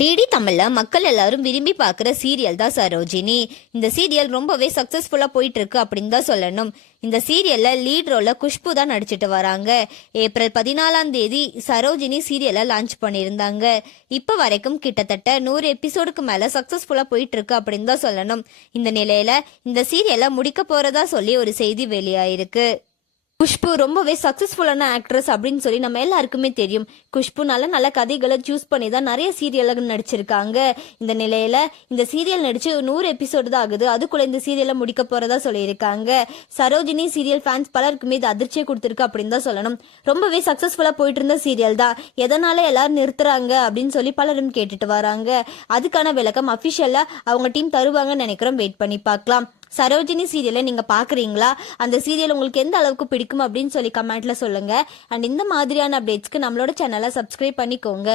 DD தமிழ்ல மக்கள் எல்லாரும் விரும்பி பார்க்குற சீரியல் தான் சரோஜினி. இந்த சீரியல் ரொம்பவே சக்சஸ்ஃபுல்லா போயிட்டு இருக்கு அப்படின்னு தான் சொல்லணும். இந்த சீரியல்ல லீட் ரோல்ல குஷ்பு தான் நடிச்சிட்டு வராங்க. ஏப்ரல் 14 சரோஜினி சீரியலை லான்ச் பண்ணியிருந்தாங்க. இப்போ வரைக்கும் கிட்டத்தட்ட 100 எபிசோடுக்கு மேல சக்சஸ்ஃபுல்லா போயிட்டு இருக்கு அப்படின்னு தான் சொல்லணும். இந்த நிலையில இந்த சீரியலை முடிக்க போறதா சொல்லி ஒரு செய்தி வெளியாயிருக்கு. குஷ்பு ரொம்பவே சக்சஸ்ஃபுல்லான ஆக்ட்ரஸ் அப்படின்னு சொல்லி நம்ம எல்லாருக்குமே தெரியும். குஷ்பு நல்ல நல்ல கதைகளை சூஸ் பண்ணி தான் நிறைய சீரியல்கள் நடிச்சிருக்காங்க. இந்த நிலையில இந்த சீரியல் நடிச்சு 100 எபிசோடு தான் ஆகுது. அதுக்குள்ள இந்த சீரியலை முடிக்க போறதா சொல்லியிருக்காங்க. சரோஜினி சீரியல் ஃபேன்ஸ் பலருக்குமே இது அதிர்ச்சியை கொடுத்துருக்கு அப்படின்னு தான் சொல்லணும். ரொம்பவே சக்சஸ்ஃபுல்லா போயிட்டு இருந்த சீரியல் தான். எதனால எல்லாரும் நிறுத்துறாங்க அப்படின்னு சொல்லி பலரும் கேட்டுட்டு வராங்க. அதுக்கான விளக்கம் அபிஷியலா அவங்க டீம் தருவாங்கன்னு நினைக்கிறோம். வெயிட் பண்ணி பார்க்கலாம். சரோஜினி சீரியலை நீங்க பாக்குறீங்களா? அந்த சீரியல் உங்களுக்கு எந்த அளவுக்கு பிடிக்கும் அப்படின்னு சொல்லி கமெண்ட்ல சொல்லுங்க. அண்ட் இந்த மாதிரியான அப்டேட்ஸ்க்கு நம்மளோட சேனலை சப்ஸ்கிரைப் பண்ணிக்கோங்க.